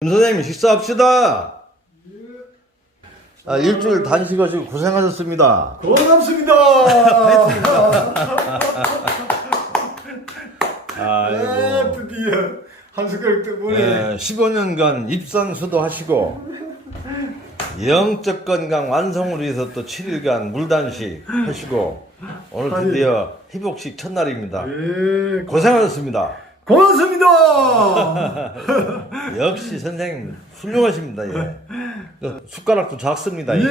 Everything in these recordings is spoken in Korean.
선생님 식사합시다. 일주일 단식하시고 고생하셨습니다. 고맙습니다. 아이고. 드디어 한 숟가락 때문에 15년간 입상수도 하시고 영적 건강 완성을 위해서 또 7일간 물단식 하시고 오늘 드디어 회복식 첫날입니다. 예, 고생하셨습니다. 고맙습니다. 역시 선생님 훌륭하십니다. 예. 숟가락도 작습니다. 예.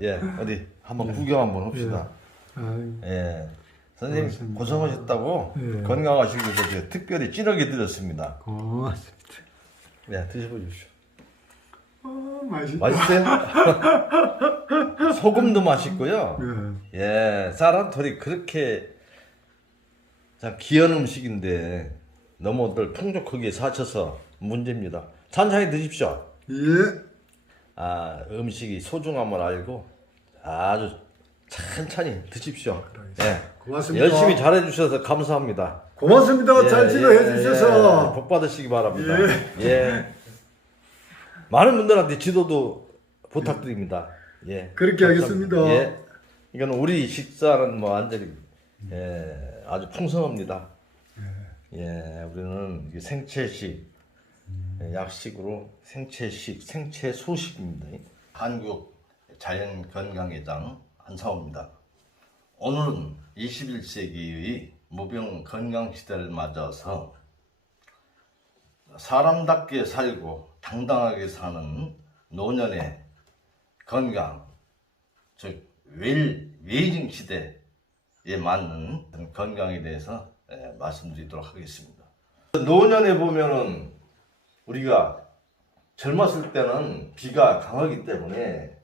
예. 어디 한번 구경 한번 합시다. 예. 선생님 고맙습니다. 고생하셨다고 예. 건강하시기 위해서 제가 특별히 찌르게 드렸습니다. 고맙습니다. 네, 드셔보십시오. 맛있다. 맛있어요? 소금도 맛있고요. 예, 쌀한톨이 그렇게 참 귀한 음식인데 너무들 풍족하게 사셔서 문제입니다. 천천히 드십시오. 예. 음식이 소중함을 알고 아주 천천히 드십시오. 예. 고맙습니다. 열심히 잘해주셔서 감사합니다. 고맙습니다. 잘 치료해 주셔서. 복 받으시기 바랍니다. 예. 많은 분들한테 지도도 부탁드립니다. 예. 그렇게 감사합니다. 하겠습니다. 예. 이건 우리 식사는 뭐 완전히 아주 풍성합니다. 예. 우리는 이게 생채식, 약식으로 생채식, 생채소식입니다. 한국 자연건강회장 한상호입니다. 오늘은 21세기의 무병 건강시대를 맞아서 사람답게 살고 당당하게 사는 노년의 건강, 즉 웰빙 시대에 맞는 건강에 대해서 말씀드리도록 하겠습니다. 노년에 보면은 우리가 젊었을 때는 비가 강하기 때문에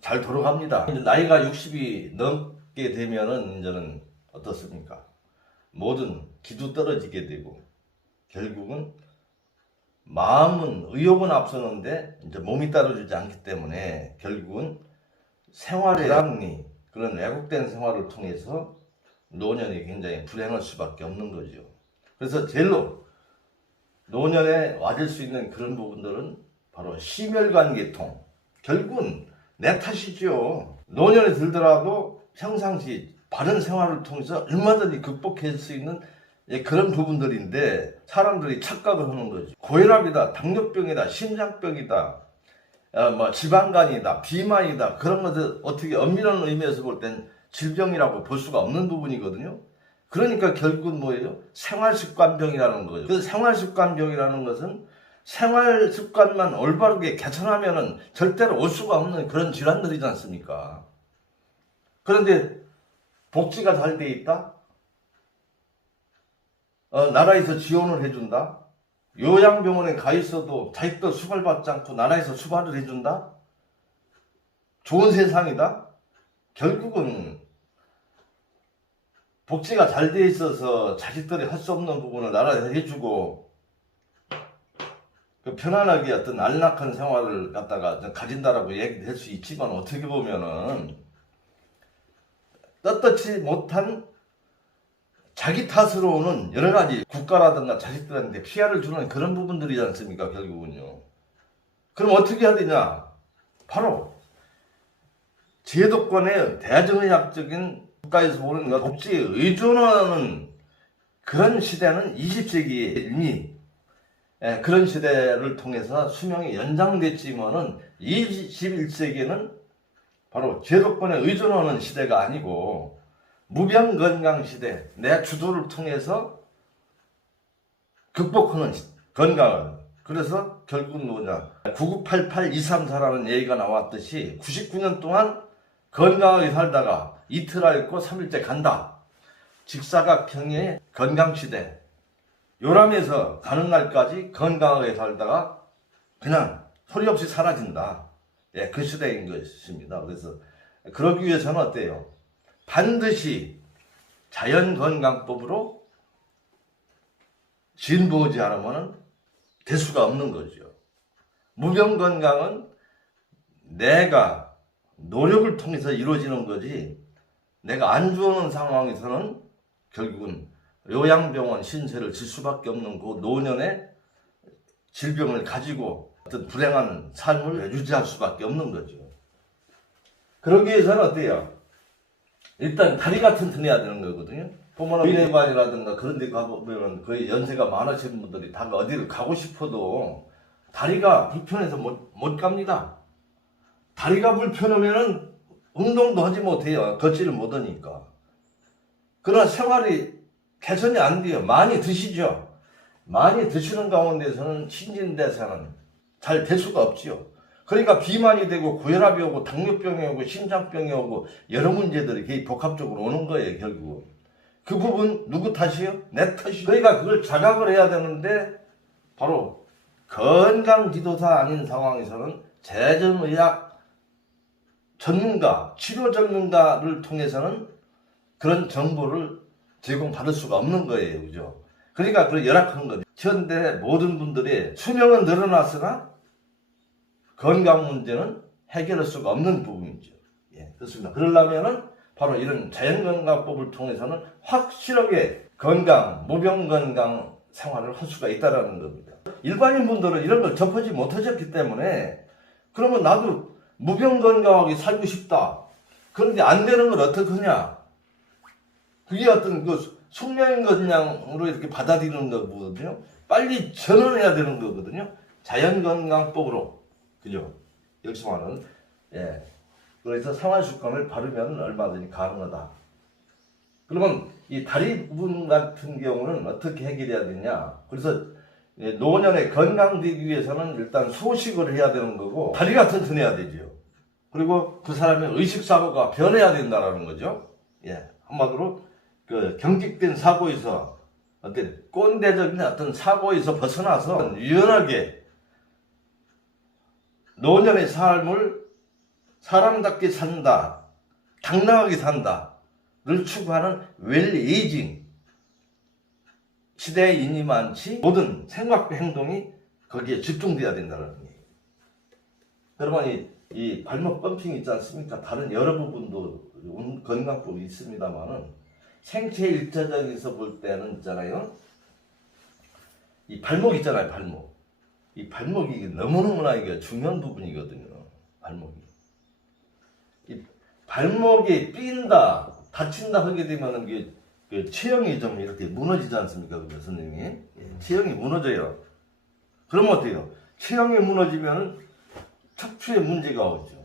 잘 돌아갑니다. 이제 나이가 60이 넘게 되면은 이제는 어떻습니까? 모든 기도 떨어지게 되고 결국은 마음은 의욕은 앞서는데 이제 몸이 따라주지 않기 때문에 결국은 생활의 불합리, 그런 왜곡된 생활을 통해서 노년이 굉장히 불행할 수밖에 없는 거죠. 그래서 제일로 노년에 와줄 수 있는 그런 부분들은 바로 심혈관계통. 결국은 내 탓이죠. 노년에 들더라도 평상시 바른 생활을 통해서 얼마든지 극복할 수 있는 그런 부분들인데 사람들이 착각을 하는 거죠. 고혈압이다, 당뇨병이다, 심장병이다, 뭐 지방간이다, 비만이다, 그런 것들 어떻게 엄밀한 의미에서 볼 땐 질병이라고 볼 수가 없는 부분이거든요. 그러니까 결국은 뭐예요? 생활습관병이라는 거죠. 그 생활습관병이라는 것은 생활습관만 올바르게 개선하면은 절대로 올 수가 없는 그런 질환들이지 않습니까? 그런데 복지가 잘 돼 있다? 나라에서 지원을 해준다? 요양병원에 가 있어도 자식들 수발받지 않고 나라에서 수발을 해준다? 좋은 세상이다? 결국은 복지가 잘 돼 있어서 자식들이 할 수 없는 부분을 나라에서 해주고 편안하게 어떤 안락한 생활을 갖다가 가진다라고 얘기할 수 있지만 어떻게 보면은 떳떳지 못한 자기 탓으로 오는 여러 가지 국가라든가 자식들한테 피해를 주는 그런 부분들이지 않습니까? 결국은요. 그럼 어떻게 해야 되냐? 바로 제도권의 대중의학적인 국가에서 보는 복지에 의존하는 그런 시대는 20세기에 이미 그런 시대를 통해서 수명이 연장됐지만은 21세기에는 바로 제도권에 의존하는 시대가 아니고 무병건강 시대, 내 주도를 통해서 극복하는 건강을. 그래서 결국은 뭐냐, 9988-234라는 얘기가 나왔듯이 99년 동안 건강하게 살다가 이틀 앓고 3일째 간다. 직사각형의 건강시대. 요람에서 가는 날까지 건강하게 살다가 그냥 소리 없이 사라진다. 예, 그 시대인 것입니다. 그래서 그러기 위해서는 어때요? 반드시 자연건강법으로 진보하지 않으면 될 수가 없는 거죠. 무병건강은 내가 노력을 통해서 이루어지는 거지 내가 안 좋은 상황에서는 결국은 요양병원 신세를 질 수밖에 없는 그 노년에 질병을 가지고 어떤 불행한 삶을 유지할 수밖에 없는 거죠. 그러기 위해서는 어때요? 일단 다리가 튼튼해야 되는 거거든요. 보면 의료관이라든가 그런 데 가보면 거의 연세가 많으신 분들이 다 어디를 가고 싶어도 다리가 불편해서 못 갑니다. 다리가 불편하면은 운동도 하지 못해요. 걷지를 못하니까. 그러나 생활이 개선이 안 돼요. 많이 드시죠. 많이 드시는 가운데서는 신진대사는 잘 될 수가 없지요. 그러니까 비만이 되고 고혈압이 오고 당뇨병이 오고 심장병이 오고 여러 문제들이 거의 복합적으로 오는 거예요. 결국은. 그 부분 누구 탓이요? 내 탓이요. 그러니까 그걸 자각을 해야 되는데 바로 건강지도사 아닌 상황에서는 재정의학 전문가, 치료 전문가를 통해서는 그런 정보를 제공받을 수가 없는 거예요. 그죠? 그러니까 그걸 열악한 거죠. 현대 모든 분들이 수명은 늘어났으나 건강 문제는 해결할 수가 없는 부분이죠. 예, 그렇습니다. 그러려면은 바로 이런 자연건강법을 통해서는 확실하게 건강, 무병건강 생활을 할 수가 있다는 겁니다. 일반인 분들은 이런 걸 접하지 못하셨기 때문에 그러면 나도 무병건강하게 살고 싶다. 그런데 안 되는 걸 어떻게 하냐? 그게 어떤 그 숙명인 것냥으로 이렇게 받아들이는 거거든요. 빨리 전환해야 되는 거거든요. 자연건강법으로. 그죠? 여기서 말하는, 예. 그래서 생활습관을 바르면 얼마든지 가능하다. 그러면 이 다리 부분 같은 경우는 어떻게 해결해야 되냐? 그래서 노년에 건강되기 위해서는 일단 소식을 해야 되는 거고, 다리가 튼튼해야 되죠. 그리고 그 사람의 의식사고가 변해야 된다는 거죠. 예. 한마디로, 그 경직된 사고에서 어떤 꼰대적인 어떤 사고에서 벗어나서 유연하게 노년의 삶을 사람답게 산다, 당당하게 산다를 추구하는 웰에이징 시대에 인이 많지 모든 생각과 행동이 거기에 집중돼야 된다는 얘기예요. 여러분 이 발목 펌핑 있지 않습니까? 다른 여러 부분도 건강법이 있습니다만은 생체 일자적에서 볼 때는 있잖아요. 이 발목 있잖아요, 발목. 이 발목이 너무너무나 이게 중요한 부분이거든요. 발목이. 이 발목이 삔다, 다친다 하게 되면은 이게 그 체형이 좀 이렇게 무너지지 않습니까, 그 선생님? 체형이 무너져요. 그러면 어때요? 체형이 무너지면 척추에 문제가 오죠.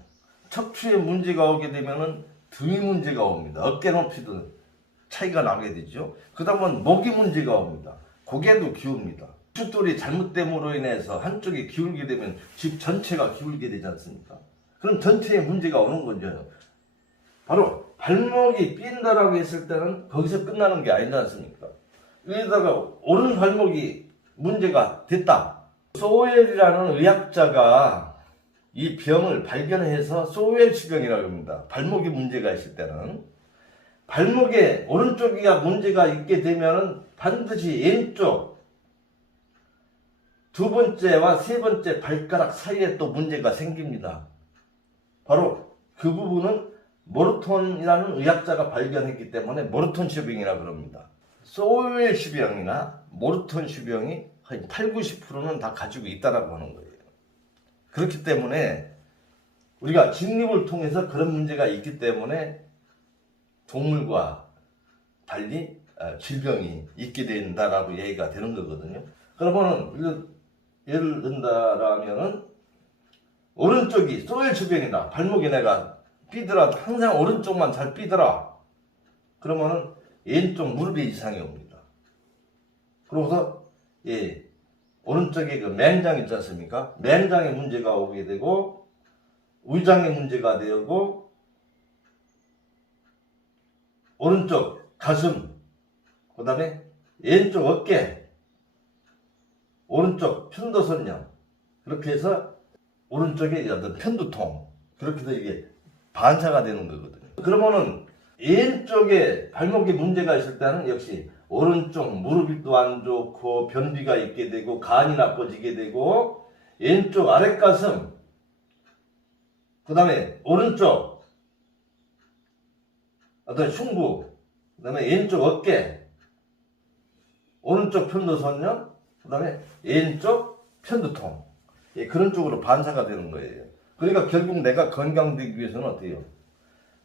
척추에 문제가 오게 되면은 등에 문제가 옵니다. 어깨 높이도 차이가 나게 되죠. 그 다음은 목이 문제가 옵니다. 고개도 기웁니다. 척추돌이 잘못됨으로 인해서 한쪽이 기울게 되면 집 전체가 기울게 되지 않습니까? 그럼 전체에 문제가 오는 거죠. 바로 발목이 삔다라고 했을 때는 거기서 끝나는 게 아니지 않습니까? 여기다가 오른 발목이 문제가 됐다. 소웰이라는 의학자가 이 병을 발견해서 소웰시병이라고 합니다. 발목이 문제가 있을 때는 발목에 오른쪽이가 문제가 있게 되면은 반드시 왼쪽 두 번째와 세 번째 발가락 사이에 또 문제가 생깁니다. 바로 그 부분은 모르톤이라는 의학자가 발견했기 때문에 모르톤 시병이라고 그럽니다. 소웰 시병이나 모르톤 시병이 한 8, 90%는 다 가지고 있다라고 하는 거예요. 그렇기 때문에 우리가 진립을 통해서 그런 문제가 있기 때문에 동물과 달리 질병이 있게 된다라고 얘기가 되는 거거든요. 그러면은 예를 든다라면은 오른쪽이 소웰 질병이다. 발목이 내가 삐더라. 항상 오른쪽만 잘 삐더라. 그러면은 왼쪽 무릎에 이상이 옵니다. 그러고서 오른쪽에 그 맹장 있지 않습니까? 맹장에 문제가 오게 되고 위장에 문제가 되고 오른쪽 가슴, 그 다음에 왼쪽 어깨, 오른쪽 편도선염, 그렇게 해서 오른쪽에 어떤 편두통, 그렇게 해서 이게 반사가 되는 거거든요. 그러면은 왼쪽에 발목에 문제가 있을 때는 역시 오른쪽 무릎이 또 안 좋고 변비가 있게 되고 간이 나빠지게 되고 왼쪽 아랫가슴, 그 다음에 오른쪽 어떤 흉부, 그 다음에 왼쪽 어깨, 오른쪽 편도선염, 그 다음에 왼쪽 편두통, 예, 그런 쪽으로 반사가 되는 거예요. 그러니까 결국 내가 건강되기 위해서는 어때요?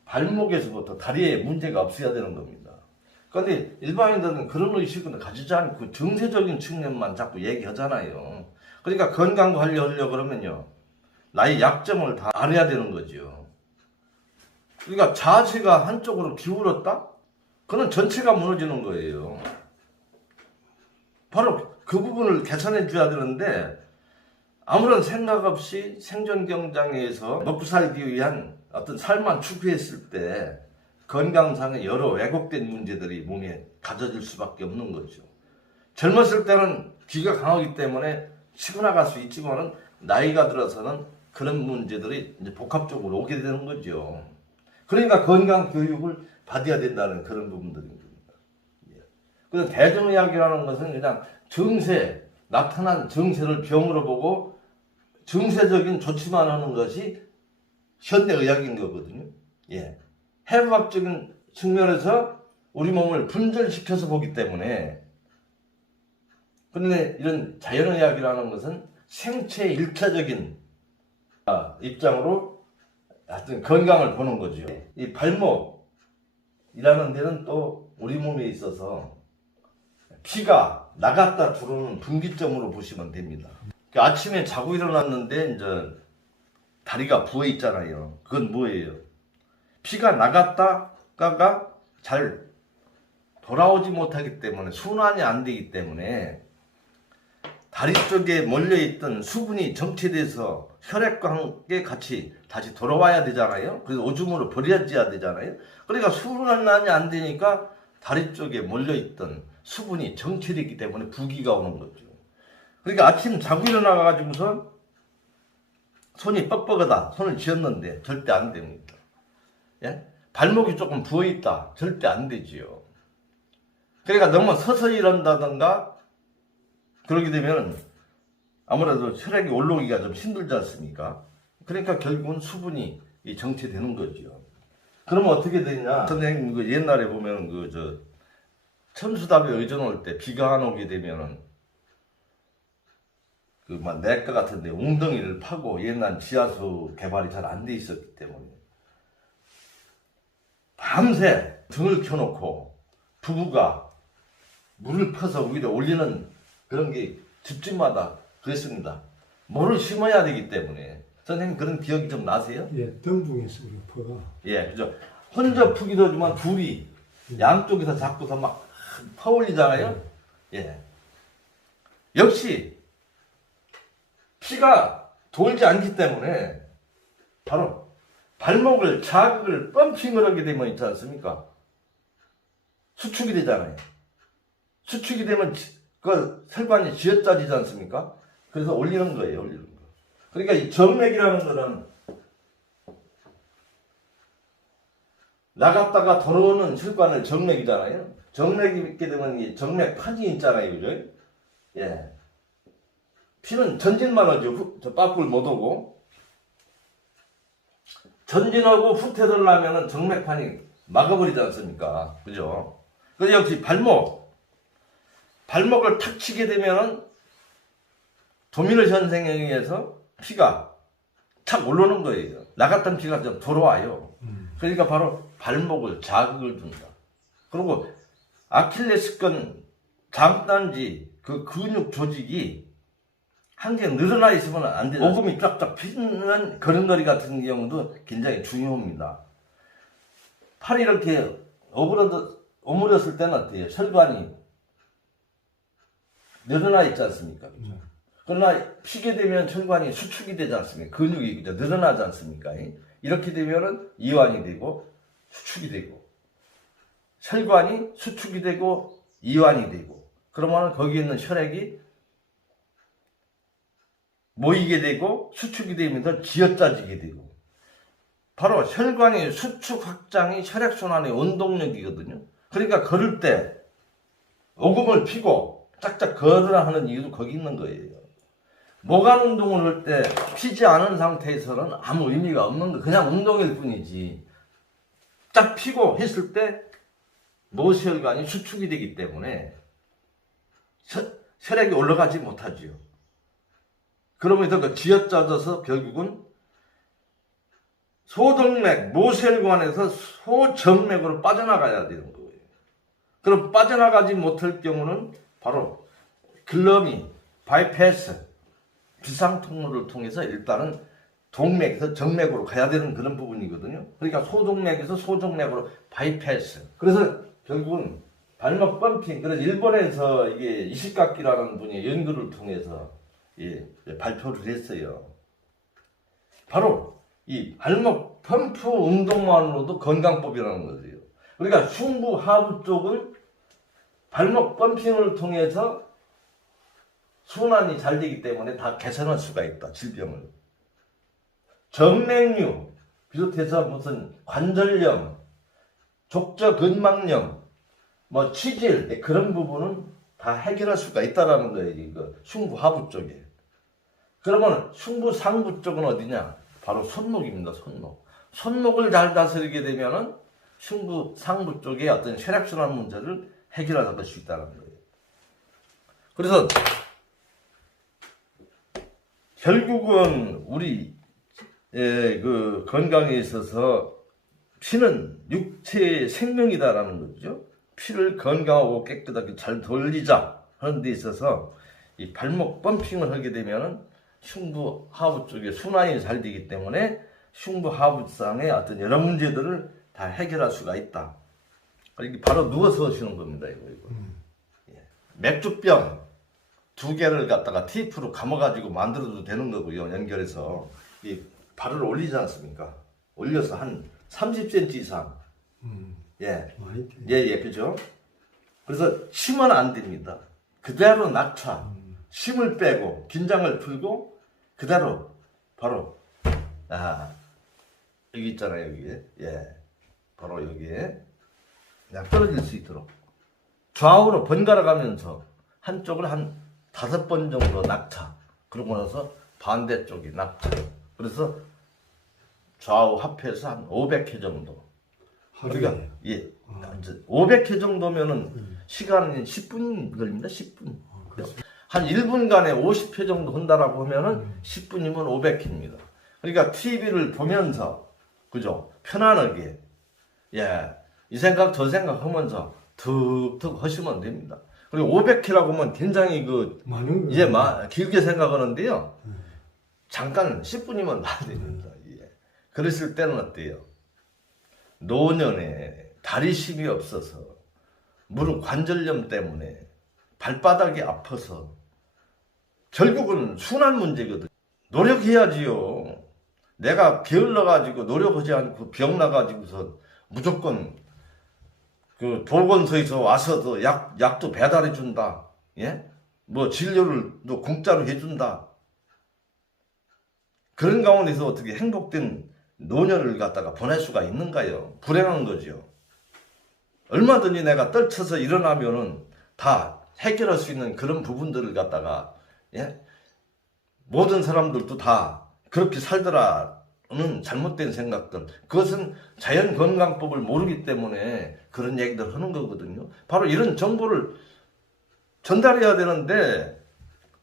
발목에서부터 다리에 문제가 없어야 되는 겁니다. 그런데 일반인들은 그런 의식은 가지지 않고 정세적인 측면만 자꾸 얘기하잖아요. 그러니까 건강 관리하려고 그러면요, 나의 약점을 다 알아야 되는 거죠. 그러니까 자세가 한쪽으로 기울었다? 그건 전체가 무너지는 거예요. 바로 그 부분을 개선해 줘야 되는데, 아무런 생각 없이 생존 경쟁에서 먹고 살기 위한 어떤 삶만 추구했을 때 건강상의 여러 왜곡된 문제들이 몸에 가져질 수밖에 없는 거죠. 젊었을 때는 기가 강하기 때문에 치고 나갈 수 있지만은 나이가 들어서는 그런 문제들이 이제 복합적으로 오게 되는 거죠. 그러니까 건강 교육을 받아야 된다는 그런 부분들입니다. 그래서 대정의학이라는 것은 그냥 증세, 나타난 증세를 병으로 보고 증세적인 조치만 하는 것이 현대의학인 거거든요. 예. 해부학적인 측면에서 우리 몸을 분절시켜서 보기 때문에, 그런데 이런 자연의학이라는 것은 생체 일차적인 입장으로 하여튼 건강을 보는 거죠. 이 발목이라는 데는 또 우리 몸에 있어서 피가 나갔다 들어오는 분기점으로 보시면 됩니다. 아침에 자고 일어났는데 이제 다리가 부어 있잖아요. 그건 뭐예요? 피가 나갔다가 잘 돌아오지 못하기 때문에, 순환이 안 되기 때문에 다리 쪽에 몰려있던 수분이 정체돼서 혈액과 함께 같이 다시 돌아와야 되잖아요. 그래서 오줌으로 버려져야 되잖아요. 그러니까 순환이 안 되니까 다리 쪽에 몰려있던 수분이 정체되기 때문에 부기가 오는 거죠. 그러니까 아침 자고 일어나가지고서 손이 뻑뻑하다, 손을 쥐었는데 절대 안 됩니다. 예? 발목이 조금 부어있다, 절대 안 되지요. 그러니까 너무 서서히 일어난다던가 그러게 되면 아무래도 혈액이 올라오기가 좀 힘들지 않습니까? 그러니까 결국은 수분이 정체되는 거죠. 그러면 어떻게 되냐? 선생님 그 옛날에 보면 첨수답에 의존 올 때 비가 안 오게 되면은 막 내과 같은데 웅덩이를 파고, 옛날 지하수 개발이 잘 안 돼 있었기 때문에 밤새 등을 켜놓고 부부가 물을 퍼서 위로 올리는 그런 게 집집마다 그랬습니다. 뭐를 심어야 되기 때문에. 선생님 그런 기억이 좀 나세요? 예, 덤붕에서 우리 퍼가. 예, 그죠. 혼자 푸기도 하지만 둘이 양쪽에서 잡고서 막 퍼올리잖아요. 예. 역시 피가 돌지 않기 때문에 바로 발목을 자극을 펌핑을 하게 되면 있지 않습니까? 수축이 되잖아요. 수축이 되면 그 혈관이 쥐어짜지지 않습니까? 그래서 올리는 거예요, 올리는 거. 그러니까 이 정맥이라는 거는 나갔다가 돌아오는 혈관을 정맥이잖아요. 정맥이 있게 되면 이 정맥판이 있잖아요, 그죠? 예. 피는 전진만 하죠. 저 밖을 못 오고. 전진하고 후퇴하려면 정맥판이 막아버리지 않습니까? 그죠? 그래서 역시 발목을 탁 치게 되면은 도미노 현상에 의해서 피가 착 올라오는 거예요. 나갔던 피가 좀 돌아와요. 그러니까 바로 발목을 자극을 준다. 그리고 아킬레스건 장단지 그 근육 조직이 한 개 늘어나 있으면 안 되죠. 오금이 쫙쫙 피는 걸음걸이 같은 경우도 굉장히 중요합니다. 팔이 이렇게 오므렸을 때는 어때요? 혈관이 늘어나 있지 않습니까? 그러나 피게 되면 혈관이 수축이 되지 않습니까? 근육이 그죠? 늘어나지 않습니까? 이렇게 되면은 이완이 되고 수축이 되고, 혈관이 수축이 되고 이완이 되고, 그러면 거기에 있는 혈액이 모이게 되고 수축이 되면서 쥐어짜지게 되고, 바로 혈관의 수축 확장이 혈액순환의 원동력이거든요. 그러니까 걸을 때 오금을 피고 짝짝 걸으라 하는 이유도 거기 있는 거예요. 모관 운동을 할 때 피지 않은 상태에서는 아무 의미가 없는 거, 그냥 운동일 뿐이지. 딱 피고 했을 때 모세혈관이 수축이 되기 때문에 혈액이 올라가지 못하지요. 그러면서 그 쥐어짜져서 결국은 소동맥, 모세혈관에서 소정맥으로 빠져나가야 되는 거예요. 그럼 빠져나가지 못할 경우는 바로 글러미, 바이패스, 비상통로를 통해서 일단은 동맥에서 정맥으로 가야 되는 그런 부분이거든요. 그러니까 소동맥에서 소정맥으로 바이패스. 그래서 결국은 발목 펌핑, 그래서 일본에서 이게 이시카키라는 분이 연구를 통해서 발표를 했어요. 바로 이 발목 펌프 운동만으로도 건강법이라는 거죠. 그러니까 흉부 하부 쪽은 발목 펌핑을 통해서 순환이 잘 되기 때문에 다 개선할 수가 있다, 질병을. 정맥류 비롯해서 무슨 관절염, 족저근막염, 뭐 치질, 그런 부분은 다 해결할 수가 있다라는 거예요. 이거 흉부 하부 쪽에. 그러면 흉부 상부 쪽은 어디냐? 바로 손목입니다. 손목을 잘 다스리게 되면은 흉부 상부 쪽에 어떤 혈액순환 문제를 해결할 수 있다는 거예요. 그래서 결국은 우리 그 건강에 있어서 피는 육체의 생명이다라는 거죠. 피를 건강하고 깨끗하게 잘 돌리자 하는 데 있어서 이 발목 펌핑을 하게 되면은 흉부 하부 쪽에 순환이 잘 되기 때문에 흉부 하부상의 어떤 여러 문제들을 다 해결할 수가 있다. 이게 바로 누워서 하시는 겁니다. 이거. 예. 맥주병 2개를 갖다가 테이프로 감아가지고 만들어도 되는 거고요. 연결해서 이 발을 올리지 않습니까? 올려서 한 30cm 이상. 예. 예, 그죠? 그래서 힘은 안 됩니다. 그대로 낙차. 힘을 빼고 긴장을 풀고 그대로 바로 여기 있잖아요. 여기에. 예. 바로 여기에 그냥 떨어질 수 있도록 좌우로 번갈아 가면서 한쪽을 한 5번 정도 낙차. 그러고 나서 반대쪽이 낙차. 그래서 좌우 합해서 한 500회 정도. 그러니까 예, 500회 정도면은 시간은 10분 걸립니다. 10분. 한 1분간에 50회 정도 한다라고 하면은 10분이면 500회입니다. 그러니까 TV를 보면서 그죠? 편안하게 이 생각 저 생각 하면서 툭툭 하시면 됩니다. 그리고 500회라고 하면 굉장히 길게 생각하는데요. 잠깐 10분이면 다 됩니다. 그랬을 때는 어때요? 노년에 다리 힘이 없어서 무릎 관절염 때문에 발바닥이 아파서 결국은 순환 문제거든요. 노력해야지요. 내가 게을러가지고 노력하지 않고 병 나가지고서 무조건 그 보건소에서 와서도 약도 배달해 준다. 예? 뭐 진료를 또 공짜로 해준다. 그런 가운데서 어떻게 행복된 노년을 갖다가 보낼 수가 있는가요? 불행한 거죠. 얼마든지 내가 떨쳐서 일어나면은 다 해결할 수 있는 그런 부분들을 갖다가 모든 사람들도 다 그렇게 살더라는 잘못된 생각들, 그것은 자연건강법을 모르기 때문에 그런 얘기들 하는 거거든요. 바로 이런 정보를 전달해야 되는데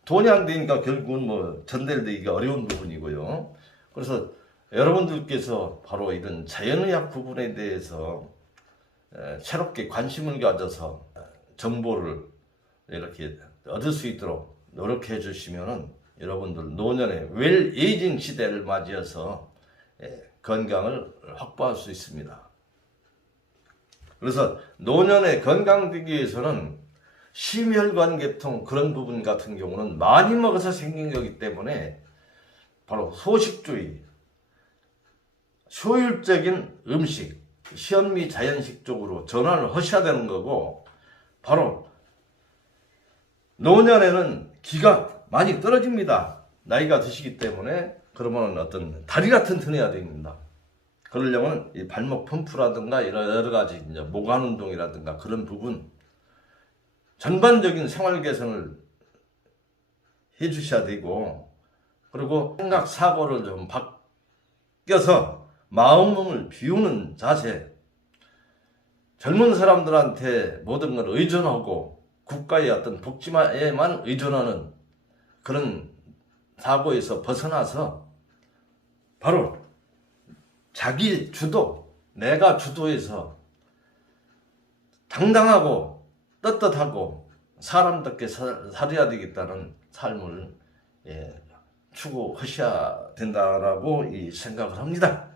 돈이 안 되니까 결국은 뭐 전달되기가 어려운 부분이고요. 그래서 여러분들께서 바로 이런 자연의학 부분에 대해서 새롭게 관심을 가져서 정보를 이렇게 얻을 수 있도록 노력해 주시면은 여러분들 노년의 웰 에이징 시대를 맞이해서 건강을 확보할 수 있습니다. 그래서 노년에 건강되기 위해서는 심혈관 계통 그런 부분 같은 경우는 많이 먹어서 생긴 거기 때문에 바로 소식주의, 효율적인 음식, 현미 자연식 쪽으로 전환을 하셔야 되는 거고, 바로 노년에는 기가 많이 떨어집니다. 나이가 드시기 때문에. 그러면 어떤 다리가 튼튼해야 됩니다. 그러려면 이 발목 펌프라든가 여러 가지 이제 모관 운동이라든가 그런 부분 전반적인 생활 개선을 해 주셔야 되고, 그리고 생각 사고를 좀 바뀌어서 마음을 비우는 자세, 젊은 사람들한테 모든 걸 의존하고 국가의 어떤 복지에만 의존하는 그런 사고에서 벗어나서 바로 자기 주도, 내가 주도해서 당당하고 떳떳하고 사람답게 살아야 되겠다는 삶을 추구하셔야 된다라고 이 생각을 합니다.